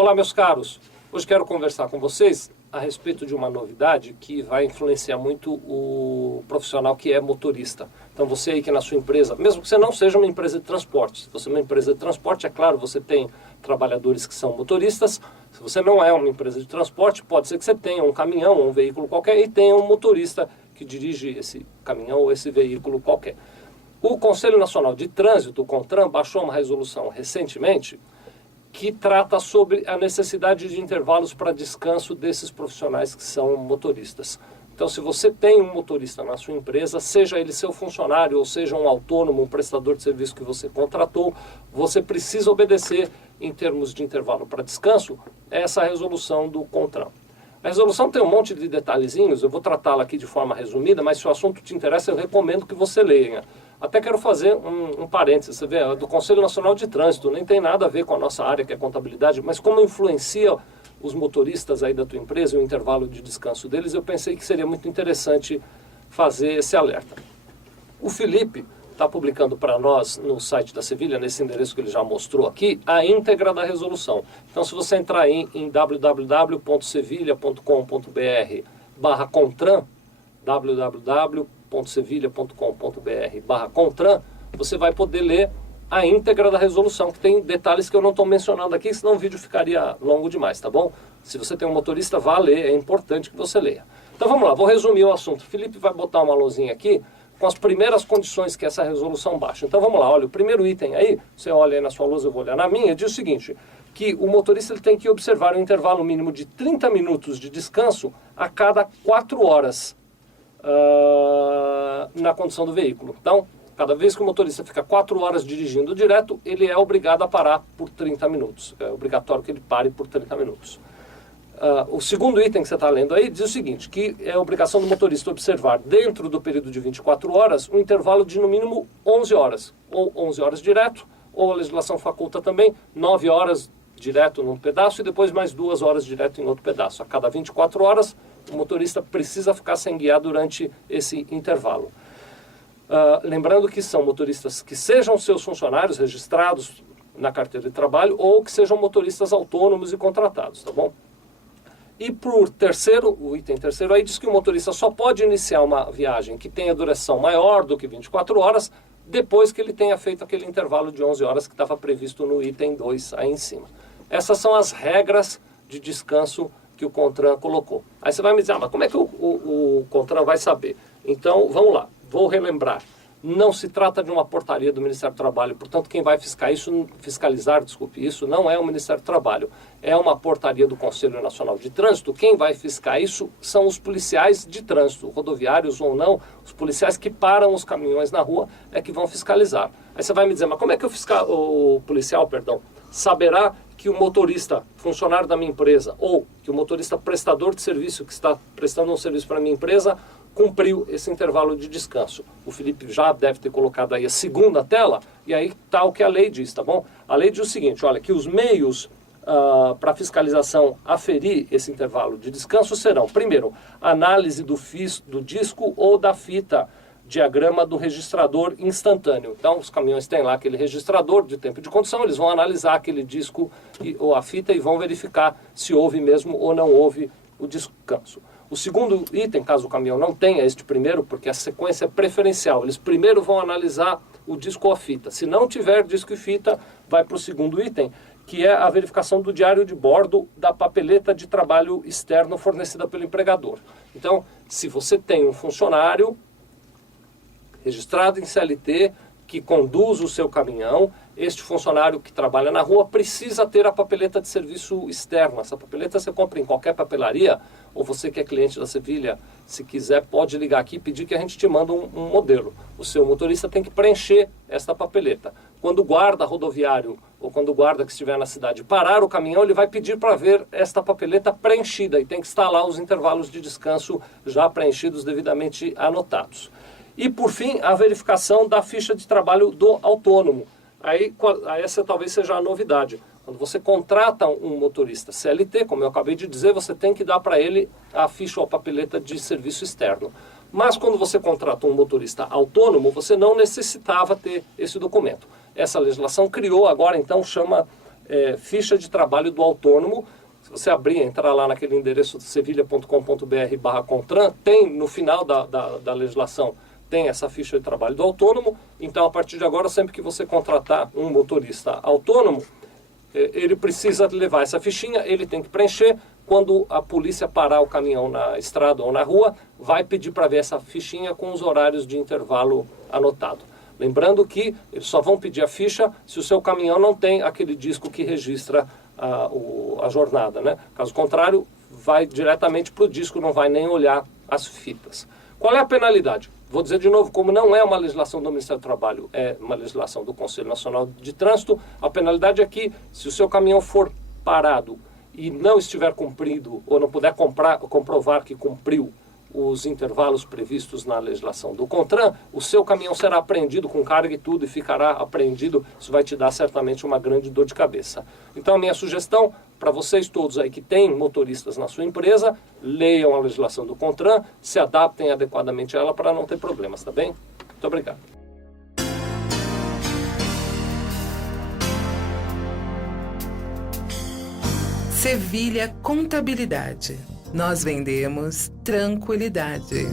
Olá, meus caros. Hoje quero conversar com vocês a respeito de uma novidade que vai influenciar muito o profissional que é motorista. Então você aí que na sua empresa, mesmo que você não seja uma empresa de transporte, se você é uma empresa de transporte, é claro, você tem trabalhadores que são motoristas. Se você não é uma empresa de transporte, pode ser que você tenha um caminhão ou um veículo qualquer e tenha um motorista que dirige esse caminhão ou esse veículo qualquer. O Conselho Nacional de Trânsito, o CONTRAN, baixou uma resolução recentemente que trata sobre a necessidade de intervalos para descanso desses profissionais que são motoristas. Então, se você tem um motorista na sua empresa, seja ele seu funcionário ou seja um autônomo, um prestador de serviço que você contratou, você precisa obedecer, em termos de intervalo para descanso, essa resolução do CONTRAN. A resolução tem um monte de detalhezinhos, eu vou tratá-la aqui de forma resumida, mas se o assunto te interessa, eu recomendo que você leia. Até quero fazer um parênteses, você vê, do Conselho Nacional de Trânsito, nem tem nada a ver com a nossa área, que é contabilidade, mas como influencia os motoristas aí da tua empresa e o intervalo de descanso deles, eu pensei que seria muito interessante fazer esse alerta. O Felipe está publicando para nós no site da Sevilha, nesse endereço que ele já mostrou aqui, a íntegra da resolução. Então, se você entrar aí em www.sevilha.com.br/CONTRAN, www.sevilha.com.br/CONTRAN, você vai poder ler a íntegra da resolução, que tem detalhes que eu não estou mencionando aqui, senão o vídeo ficaria longo demais, tá bom? Se você tem um motorista, vá ler, é importante que você leia. Então vamos lá, vou resumir o assunto. O Felipe vai botar uma luzinha aqui com as primeiras condições que essa resolução baixa. Então vamos lá, olha, o primeiro item aí, você olha aí na sua lousa, eu vou olhar na minha, diz o seguinte, que o motorista ele tem que observar um intervalo mínimo de 30 minutos de descanso a cada 4 horas na condução do veículo. Então, cada vez que o motorista fica 4 horas dirigindo direto, ele é obrigado a parar por 30 minutos. É obrigatório que ele pare por 30 minutos. O segundo item que você está lendo aí diz o seguinte, que é a obrigação do motorista observar dentro do período de 24 horas um intervalo de no mínimo 11 horas, ou 11 horas direto, ou a legislação faculta também 9 horas direto num pedaço e depois mais 2 horas direto em outro pedaço. A cada 24 horas o motorista precisa ficar sem guiar durante esse intervalo. Lembrando que são motoristas que sejam seus funcionários registrados na carteira de trabalho ou que sejam motoristas autônomos e contratados, tá bom? E por terceiro, o item terceiro aí diz que o motorista só pode iniciar uma viagem que tenha duração maior do que 24 horas depois que ele tenha feito aquele intervalo de 11 horas que estava previsto no item 2 aí em cima. Essas são as regras de descanso que o CONTRAN colocou. Aí você vai me dizer, mas como é que o CONTRAN vai saber? Então, vamos lá, vou relembrar. Não se trata de uma portaria do Ministério do Trabalho, portanto, quem vai fiscalizar isso não é o Ministério do Trabalho. É uma portaria do Conselho Nacional de Trânsito. Quem vai fiscalizar isso são os policiais de trânsito, rodoviários ou não, os policiais que param os caminhões na rua é que vão fiscalizar. Aí você vai me dizer, mas como é que o policial saberá que o motorista, funcionário da minha empresa, ou que o motorista prestador de serviço que está prestando um serviço para a minha empresa, cumpriu esse intervalo de descanso? O Felipe já deve ter colocado aí a segunda tela, e aí está o que a lei diz, tá bom? A lei diz o seguinte, olha, que os meios para fiscalização aferir esse intervalo de descanso serão, primeiro, análise do disco ou da fita, diagrama do registrador instantâneo. Então, os caminhões têm lá aquele registrador de tempo de condução, eles vão analisar aquele disco ou a fita e vão verificar se houve mesmo ou não houve o descanso. O segundo item, caso o caminhão não tenha este primeiro, porque a sequência é preferencial, eles primeiro vão analisar o disco ou a fita. Se não tiver disco e fita, vai para o segundo item, que é a verificação do diário de bordo da papeleta de trabalho externo fornecida pelo empregador. Então, se você tem um funcionário registrado em CLT, que conduz o seu caminhão, este funcionário que trabalha na rua precisa ter a papeleta de serviço externo. Essa papeleta você compra em qualquer papelaria, ou você que é cliente da Sevilha, se quiser, pode ligar aqui e pedir que a gente te manda um modelo. O seu motorista tem que preencher esta papeleta. Quando o guarda rodoviário, ou quando o guarda que estiver na cidade parar o caminhão, ele vai pedir para ver esta papeleta preenchida, e tem que estar lá os intervalos de descanso já preenchidos, devidamente anotados. E, por fim, a verificação da ficha de trabalho do autônomo. Aí essa talvez seja a novidade. Quando você contrata um motorista CLT, como eu acabei de dizer, você tem que dar para ele a ficha ou a papeleta de serviço externo. Mas quando você contrata um motorista autônomo, você não necessitava ter esse documento. Essa legislação criou agora, então, chama ficha de trabalho do autônomo. Se você abrir, entrar lá naquele endereço sevilha.com.br/CONTRAN, tem no final da legislação, tem essa ficha de trabalho do autônomo. Então, a partir de agora, sempre que você contratar um motorista autônomo, ele precisa levar essa fichinha, ele tem que preencher. Quando a polícia parar o caminhão na estrada ou na rua, vai pedir para ver essa fichinha com os horários de intervalo anotado. Lembrando que eles só vão pedir a ficha se o seu caminhão não tem aquele disco que registra a jornada, né? Caso contrário, vai diretamente para o disco, não vai nem olhar as fitas. Qual é a penalidade? Vou dizer de novo, como não é uma legislação do Ministério do Trabalho, é uma legislação do Conselho Nacional de Trânsito, a penalidade é que, se o seu caminhão for parado e não estiver cumprido, ou não puder comprovar que cumpriu os intervalos previstos na legislação do CONTRAN, o seu caminhão será apreendido com carga e tudo, e ficará apreendido. Isso vai te dar certamente uma grande dor de cabeça. Então, a minha sugestão para vocês todos aí que têm motoristas na sua empresa, leiam a legislação do CONTRAN, se adaptem adequadamente a ela para não ter problemas, tá bem? Muito obrigado. Sevilha Contabilidade. Nós vendemos tranquilidade.